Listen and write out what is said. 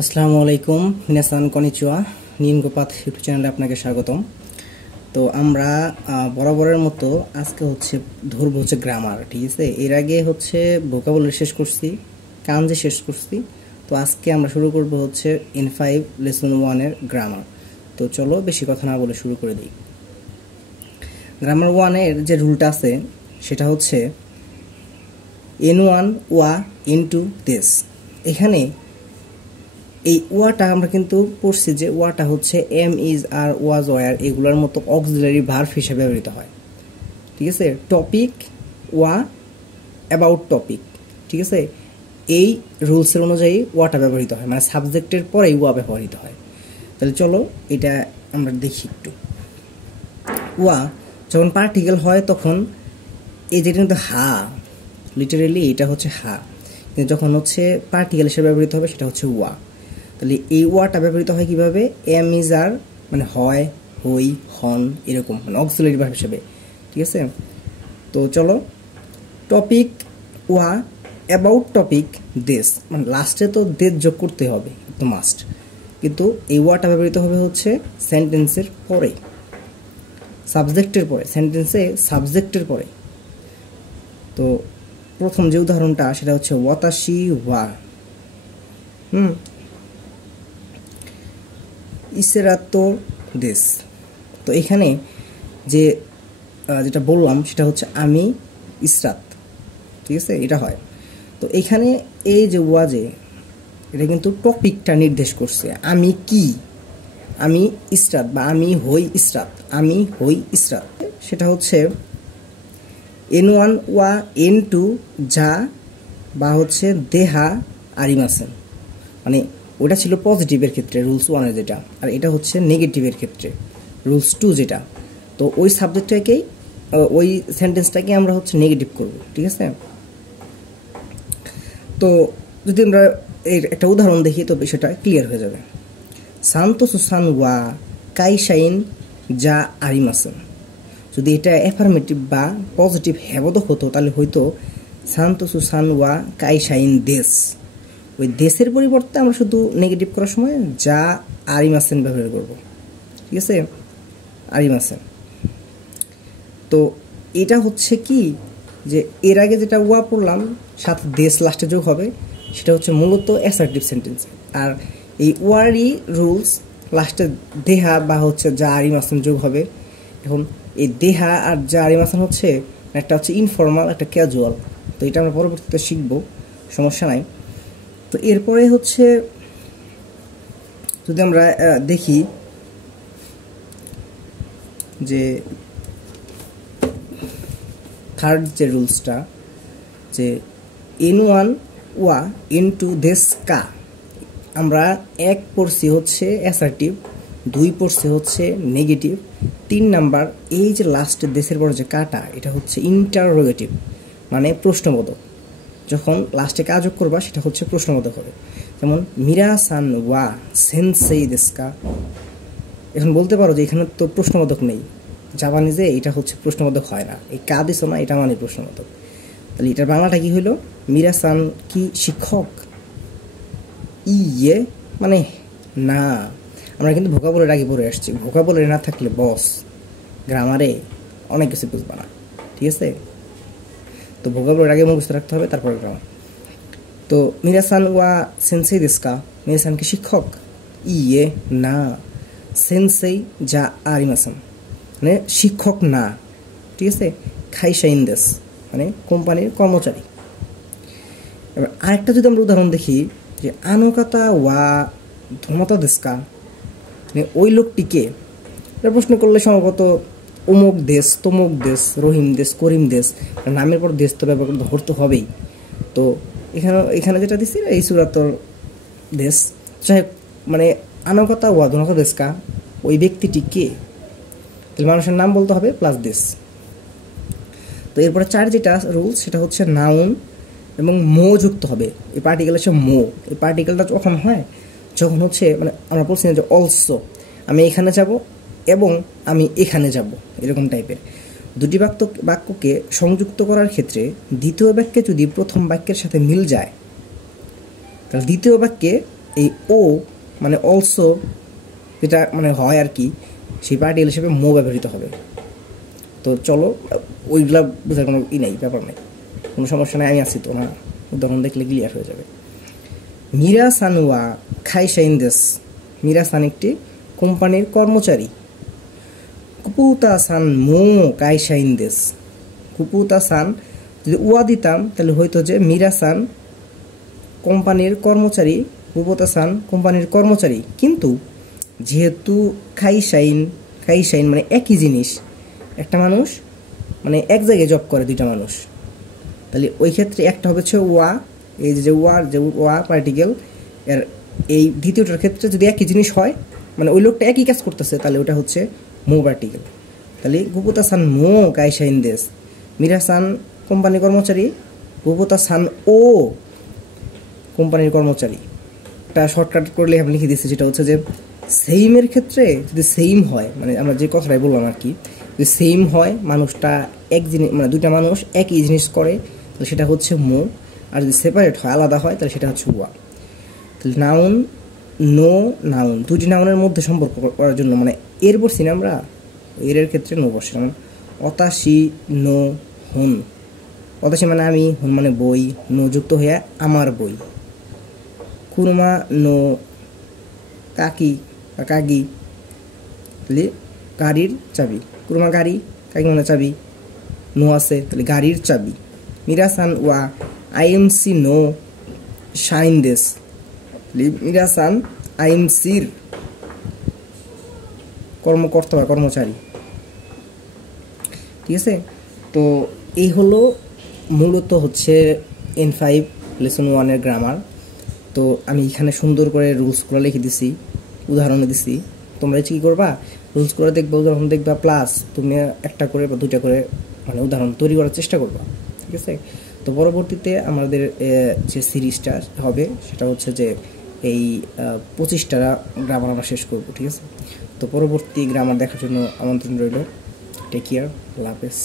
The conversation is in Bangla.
আসসালামু আলাইকুম, মিনাসান কনিচুয়া। নিনগোপাত ইউটিউব চ্যানেলে আপনাকে স্বাগতম। তো আমরা বরাবরের মতো আজকে ধরবো গ্রামার। ঠিক আছে, এর আগে ভোকাবুলারি শেষ করছি, কানজি শেষ করছি। তো আজকে আমরা শুরু করব N5 লেসন 1 এর গ্রামার। তো চলো বেশি কথা না বলে শুরু করে দিই। গ্রামার 1 এর যে রুলটা আছে সেটা হচ্ছে N1 ওয়া N2 দিস। এখানে এই ওয়াটা আমরা কিন্তু পড়ছি যে ওয়াটা am, is, are, was, were এগুলোর মতো অক্সিলারি ভার্ব হিসেবে ব্যবহৃত হয়। ঠিক আছে, টপিক, ওয়া, অ্যাবাউট টপিক। ঠিক আছে, এই রুলসের অনুযায়ী ওয়াটা ব্যবহৃত হয়, মানে সাবজেক্টের পরেই ওয়া ব্যবহৃত হয়। তাহলে চলো এটা আমরা দেখি একটু। ওয়া যখন পার্টিকেল হয় তখন এই যেটা কিন্তু হা, লিটারেলি এটা হা, কিন্তু যখন পার্টিকেল হিসেবে ব্যবহৃত হবে সেটা ওয়া। তাহলে এই ওয়াটা ব্যবহৃত হয় কিভাবে? এম, ইজ, আর মানে হয়, হই, হন, এরকম মানে অক্সিলারি ভার্ব হিসেবে। ঠিক আছে, তো চলো টপিক, ওয়া, অ্যাবাউট টপিক, দিস, মানে লাস্টে তো দেশ যোগ করতে হবে, তো মাস্ট। কিন্তু এই ওয়াটা ব্যবহৃত হবে সেন্টেন্সের পরে, সাবজেক্টের পরে, সেন্টেন্সে সাবজেক্টের পরে। তো প্রথম যে উদাহরণটা সেটা ওয়াতাশি ওয়া ইসেরাতো দেশ। তো এখানে যেটা বললাম সেটা আমি ইসরাত। ঠিক আছে, এটা হয়। তো এখানে এই যে ওয়াজে এটা কিন্তু টপিকটা নির্দেশ করছে, আমি কি, আমি ইসরাত বা আমি হই ইসরাত, আমি হই ইসরাত। সেটা N1 ওয়া N2 যা বা দেহা আরিমাসেন, মানে ওটা ছিল পজিটিভের ক্ষেত্রে রুলস 1 এর যেটা, আর এটা নেগেটিভের ক্ষেত্রে রুলস 2 যেটা। তো ওই সাবজেক্টটাকেই ওই সেন্টেন্সটাকে আমরা নেগেটিভ করব। ঠিক আছে, তো যদি আমরা এর একটা উদাহরণ দেখি তো বিষয়টা ক্লিয়ার হয়ে যাবে। সান্তো সুসান ওয়া কাইশাইন যা আরিমাসেন। যদি এটা অ্যাফার্মেটিভ বা পজিটিভ হ্যাবোধক হতো তাহলে হয়তো সান্তো সুসান ওয়া কাইশাইন দেশ। ওই দেশের পরিবর্তে আমরা শুধু নেগেটিভ করার সময় যা আরিমাসেন ব্যবহার করব। ঠিক আছে, আরিমাসেন। তো এটা কি যে এর আগে যেটা ওয়া পড়লাম সাথে দেশ লাস্টে যোগ হবে, সেটা মূলত অ্যাসার্টিভ সেন্টেন্স। আর এই ওয়ারই রুলস লাস্টে দেহা বা যা আরিমাসেন যোগ হবে। এখন এই দেহা আর যা আরিমাসেন একটা ইনফর্মাল, একটা ক্যাজুয়াল। তো এটা আমরা পরবর্তীতে শিখবো, সমস্যা নাই। তো এরপরে যদি আমরা দেখি যে থার্ড যে রুলসটা, যে N1 ওয়া N2 দেশ কা, আমরা এক পড়ছি অ্যাসার্টিভ, 2 পড়ছি নেগেটিভ, 3 নাম্বার এই যে লাস্টের দেশের পর যে কাটা এটা ইন্টারোগেটিভ, মানে প্রশ্নবোধক। যখন লাস্টে কাজ যোগ করবা সেটা প্রশ্নবোধক হবে। যেমন মিরা সান ওয়া সেনসেই দেশকা। এখন বলতে পারো যে এখানে তো প্রশ্নবোধক নেই, জাপানিজে এটা প্রশ্নবোধক হয় না, এই কা দিছো না, এটা মানে প্রশ্নবোধক। তাহলে এটার বাংলাটা কি হইলো? মিরা সান কি শিক্ষক? ইয়ে মানে না। আমরা কিন্তু ভোকাবুলারি আগে পড়ে আসছি, ভোকাবুলারি না থাকলে বস গ্রামারে অনেক কিছু বুঝবা না। ঠিক আছে, তো ভোকাবুলারি আগে মুখস্থ রাখতে হবে, তারপরে গ্রামার। তো মিরাসান ওয়া সেন্সেই দেশকা, মিরাসান কি শিক্ষক? ইয়ে না, সেন্সেই যা আরিমাসান মানে শিক্ষক না। ঠিক আছে, খাইশাইন দেশ মানে কোম্পানির কর্মচারী। এবার আরেকটা যদি আমরা উদাহরণ দেখি যে আনোকাতা ওয়া ধর্মতা দেশকা, মানে ওই লোকটিকে প্রশ্ন করলে সম্ভবত অমুক দেশ, তমুক দেশ, রহিম দেশ, করিম দেশ, নামের পর দেশ তো ব্যবহার করতে ধরতে হবেই। তো এখানে যেটা দিচ্ছি এই সুরাতর দেশ, চাই মানে আনকতা ওয়া ধনকতা দেশকা, ওই ব্যক্তিটি কে, তাহলে মানুষের নাম বলতে হবে প্লাস দেশ। তো এরপরে 4 যেটা রুলস সেটা নাউন এবং মো যুক্ত হবে। এই পার্টিকেল মো, এই পার্টিকেলটা যখন হয় যখন মানে আমরা বলছি না যে অলসো, আমি এখানে যাব এবং আমি এখানে যাব, এরকম টাইপের। দুটি বাক্যকে সংযুক্ত করার ক্ষেত্রে দ্বিতীয় বাক্যে যদি প্রথম বাক্যের সাথে মিল যায় তাহলে দ্বিতীয় বাক্যে এই ও মানে অলসো যেটা মানে হয় আর কি, সেই পার্টিকেল হিসেবে মো ব্যবহৃত হবে। তো চলো ওইগুলা বোঝার কোনো নাই, ব্যাপার নেই, কোনো সমস্যা নেই, আমি আছি তো না, উদাহরণ দেখলে ক্লিয়ার হয়ে যাবে। মিরা সান ওয়া খাইশাইন দেশ, মিরা সান একটি কোম্পানির কর্মচারী। কুপুতা সান মো কাইশাইন দেশ, কুপুতা সান যদি ওয়া দিতাম তাহলে হয়তো যে মিরা সান কোম্পানির কর্মচারী, কুপুতা সান কোম্পানির কর্মচারী, কিন্তু যেহেতু খাইশাইন, খাইশাইন মানে একই জিনিস, একটা মানুষ মানে এক জায়গায় জব করে দুইটা মানুষ, তাহলে ওই ক্ষেত্রে একটা হবে হচ্ছে ওয়া, এই যে ওয়ার যে ওয়া পার্টিকেল এর এই দ্বিতীয়টার ক্ষেত্রে যদি একই জিনিস হয় মানে ওই লোকটা একই কাজ করতেছে তাহলে ওটা হচ্ছে মো পার্টিকেল। তাহলে গুপুতা সান মো কাইশাইন দেশ, মিরা সান কোম্পানির কর্মচারী, গুপুতা সান ও কোম্পানির কর্মচারী। একটা শর্টকাট করলে আমি লিখে দিচ্ছি, যেটা হচ্ছে যে সেইমের ক্ষেত্রে যদি সেইম হয়, মানে আমরা যে কথাটাই বললাম আর কি, যদি সেইম হয় মানুষটা এক জিনিস মানে দুইটা মানুষ একই জিনিস করে তাহলে সেটা হচ্ছে মো, আর যদি সেপারেট হয় আলাদা হয় তাহলে সেটা হচ্ছে ওয়া। তাহলে নাউন, নো নাউন, দুটি নাউনের মধ্যে সম্পর্ক করার জন্য মানে এর বসছি না আমরা, এর ক্ষেত্রে নো বসছি, যেমন অতাশি নো হন, অতাশি মানে আমি, হন মানে বই, নো যুক্ত হইয়া আমার বই। কুরমা নো কাকি বা কাগি, তাহলে গাড়ির চাবি, কুরমা গাড়ি, কাকি মানে চাবি, নো আছে তাহলে গাড়ির চাবি। মিরাসান ওয়া আইএমসি নো শাইন দেশ, মিরাসান আইএমসির কর্মকর্তা বা কর্মচারী। ঠিক আছে, তো এই হলো মূলত হচ্ছে N5 লেসন 1-এর গ্রামার। তো আমি এখানে সুন্দর করে রুলসগুলো লিখে দিছি, উদাহরণে দিছি, তোমরা কী করবা, রুলসগুলো দেখবা, উদাহরণ দেখবা, প্লাস তুমি একটা করে বা দুইটা করে মানে উদাহরণ তৈরি করার চেষ্টা করবা। ঠিক আছে, তো পরবর্তীতে আমাদের যে সিরিজটা হবে সেটা হচ্ছে যে এই 25টা গ্রামার আমরা শেষ করব। ঠিক আছে, তো পরবর্তী গ্রামার দেখার জন্য আমন্ত্রণ রইল। টেক কেয়ার, আল্লাহ হাফেজ।